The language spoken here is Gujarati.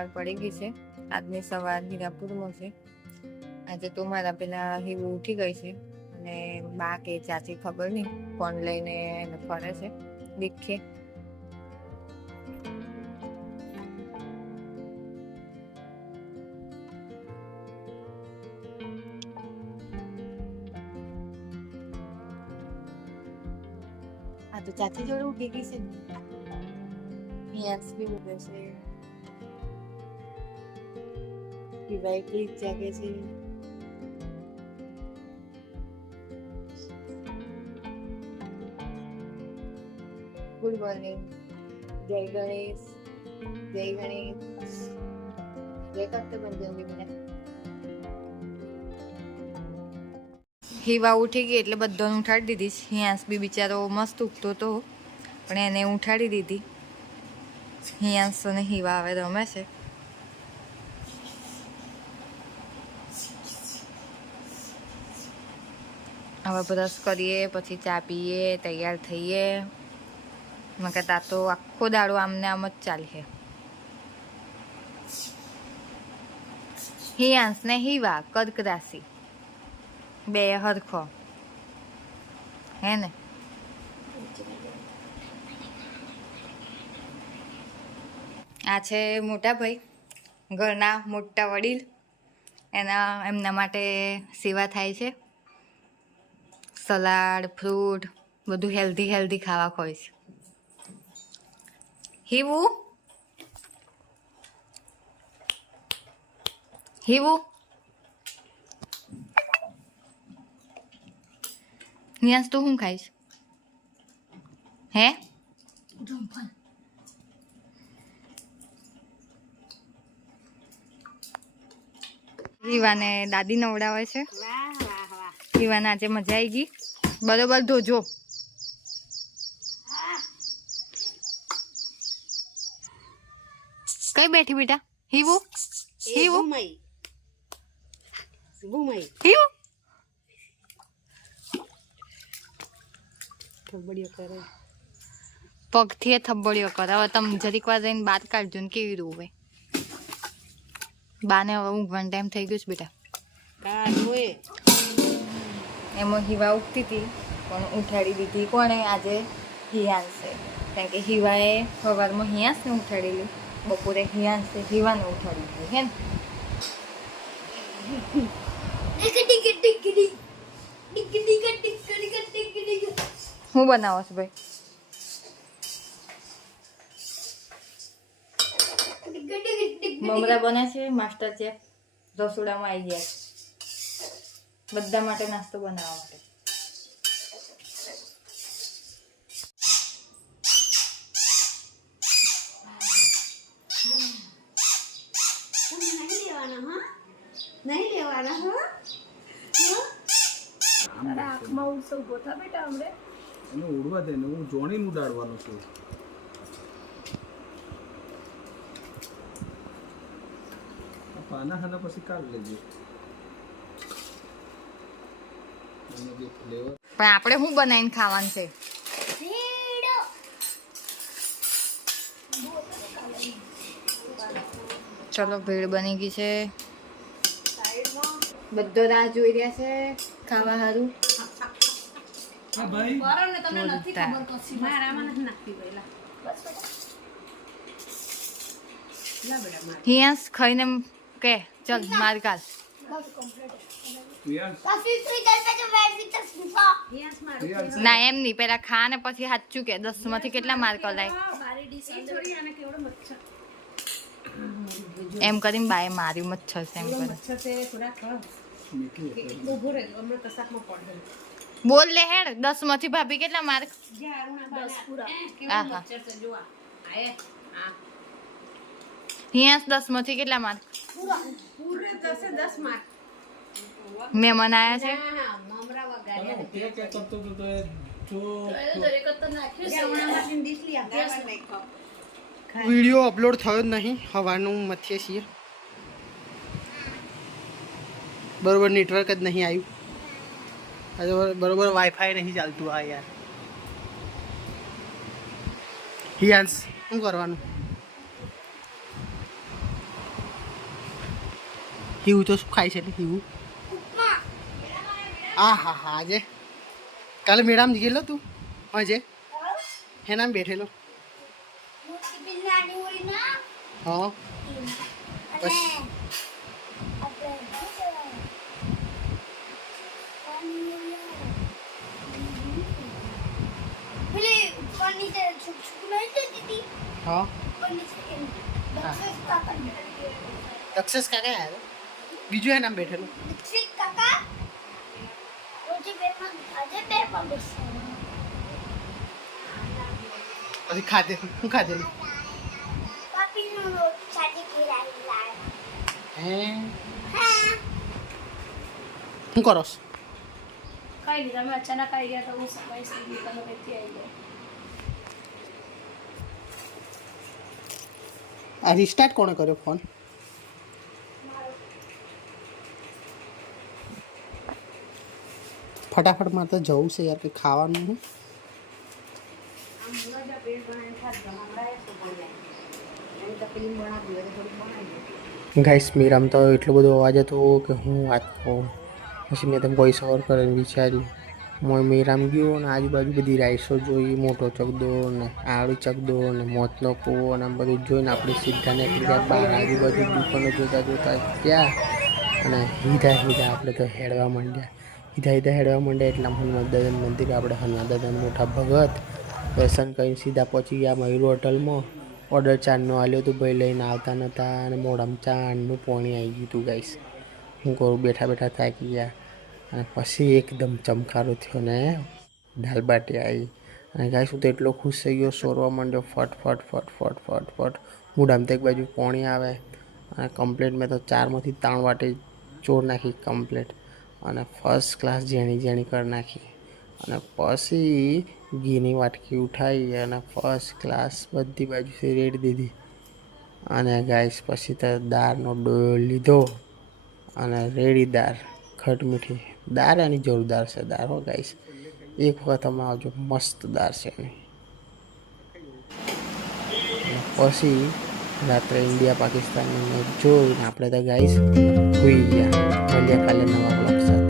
સવાર પડી ગઈ છે. આજની સવાર હીરાપુરમાં છે. આજે તો મારા પેલા હીરો ઉઠી ગઈ છે અને બા કે ચાચી ખબર નહીં, ફોન લઈને એને ફરે છે દીખે આ તો ચાચી જોડે ઉઠી ગઈ છે. યસ બી ઉઠે છે. પીવા એટલી જ જાગે છે ગુડ મોર્નિંગ જય ગણેશ જય ગણેશ જય કષ્ટભંજન મને હીવા ઉઠી ગઈ એટલે બધાને ઉઠાડી દીધી. હિયાંસ બી બિચારો મસ્ત ઉઠતો હતો પણ એને ઉઠાડી દીધી. હિયાંસ અને હીવા હવે રમે છે. હવે બ્રશ કરીએ, પછી ચા પીએ, તૈયાર થઈએ. મેં કહેતા તો આખો દાડો આમને આમ જ ચાલશે. હિયાંસ ને હીવા કર્ક રાશિ બે હરખો. હે ને? આ છે મોટા ભાઈ, ઘરના મોટા વડીલ. એના, એમના માટે સેવા થાય છે. સલાડ, ફ્રૂટ, બધું હેલ્ધી હેલ્ધી ખાવા ખોઈશ. હીવું હીવું નિયાસ, તું શું ખાઈશ? હે? હીવાને દાદી નવડાવે છે. હીવાને આજે મજા આવી ગઈ. બરોબર ધોજો કઈ બેઠી બેટા? હીવું? હીવું? હીવું? પગથી એ થબ્બડીઓ કરે. હવે તમે જરીક વાર જઈને બાદ કાઢજો ને કેવી રૂ હોય. બાને હવે ઊંઘવાનો ટાઈમ થઈ ગયો છે બેટા. એમાં હિવા ઉઠતી હતી પણ ઉઠાડી દીધી. કોણે? આજે હિયાંશે કારણ કે હિવાએ સવારમાં હિયાંશને ઉઠાડેલી બપોરે હિયાંશે હિવાને ઉઠાડી દીધી. હે ને? હું બનાવો છો ભાઈ? મમરા બને છે માસ્ટર ચેફ રસોડામાં આવી ગયા છે. બધા માટે નાસ્તો બનાવવા માટે. નહીં લેવાના હા એને ઉડવા દે ને હું જોણીને ઉડાડવાનો છું. પાના ખાના પછી કાઢ લેજે. પણ આપણે શું બનાવીને ખાવાનું છે? ચલો ભીડ બની ગઈ છે. બધો રાહ જોઈ રહ્યા છે. ખાવા સારું હા ભાઈ. મારામાં નથી નાખતી પહેલા હિયાંસ ખાઈને એમ કે ચલ માર કાલ રિયાઝ યસ મારું રિયાઝ ના એમ નહીં. પેલા ખા ને પછી સાચું કે. દસમાંથી કેટલા માર્ક લાય મારી ડીશ થોડી આને કેવડો મચ્છર. એમ કરીને બાએ માર્યું મચ્છર છે એમ કેવડો કરીને. મચ્છર છે થોડા ખા મીઠું કે ઊભો રહે હમણાં કશાકમાં પડે બોલ લે હેડ. દસમાંથી ભાભી કેટલા માર્ક? હિયાંસ દસમાંથી કેટલા માર્ક? પૂરે દસે દસ માર્ક. મહેમાન આવ્યા છે? વીડિયો અપલોડ થયો જ નહીં. હવાનું મથીએ છીએ. બરોબર નેટવર્ક જ નહીં આવ્યું. આજે બરોબર વાઈફાઈ નહીં ચાલતું આ યાર. હિયાન્સ શું કરવાનું? હીવું તો શું ખાય છે ને હીવું? આ હા હા આજે કાલે મેળામાં ગયેલો તું હજે હેનામ બેઠેલો હા બસ પેલી ઉપરની જે છૂક છૂક નહીં થતી હતી, હા ઉપરની છે એમ. હા. દક્ષિણ કાકા. દક્ષસ કાકા આવ્યો બીજું એનામ બેઠેલું દક્ષિણ કાકા પછી ખાધે હું ખાધેલું. હે? શું કરો? કઈ નહીં તમે અચાનક આવી ગયા તો હું સમય સુધી તમે કઈથી આવી ગયા આ રિસ્ટાર્ટ કોણે કર્યો ફોન ફટાફટ મારે તો જવું છે યાર કે ખાવાનું ગાઈસ મીરામ તો એટલો બધો અવાજ હતો કે હું વાત કહું પછી મેં તો વોઇસ ઓવર કરીને વિચાર્યું. મોય મીરામ ગયો અને આજુબાજુ બધી રાઈસો જોઈ મોટો ચકદો ને આળુ ચકદો ને મોતનો કૂવો અને આમ બધું જોઈને આપણે સીધા નીકળી ગયા બહાર આજુબાજુ દુકાનો જોતા જોતા ગયા અને હીધા હીધા આપણે તો હેડવા માંડ્યા. હીધા સીધા હેડવા માંડે એટલા હનુમાન દાદા મંદિર આપણે હનુમાન દાદા મોટા ભગત, દર્શન કરીને સીધા પહોંચી ગયા મયુર હોટલમાં. ઓર્ડર ચારનો આલ્યો હતું ભાઈ લઈને આવતા નહોતા અને મોડામાં ચારનું પોણી આવી ગયું હતું ગાઈસ. હું કરું બેઠા બેઠા થાકી ગયા અને પછી એકદમ ચમકારો થયો ને દાલ બાટી આવી અને ગાઈસ હું તો એટલો ખુશ થઈ ગયો, સોરવા માંડ્યો, ફટ ફટ ફટ ફટ ફટ ફટ. મોઢામાં તો એક બાજુ પોણી આવે અને કમ્પ્લેટ મેં તો ચારમાંથી ત્રણ વાટે ચોર નાખી કમ્પ્લેટ અને ફર્સ્ટ ક્લાસ ઝીણી ઝીણી કરી નાખી. અને પછી ઘીની વાટકી ઉઠાવી અને ફર્સ્ટ ક્લાસ બધી બાજુથી રેડી દીધી. અને ગાઈસ પછી તો દાળનો ડોયો લીધો અને રેડી દાળ, ખટ મીઠી. દાળ એની જોરદાર છે, દાળ હો ગાઈસ એક વખત અમે આવજો, મસ્ત દાળ છે એની. પછી રાત્રે ઇન્ડિયા પાકિસ્તાનની મેચ જોઈને આપણે તો ગાઈસ હોઈ ગયા કાલે નવા બ્લોગ સાથે.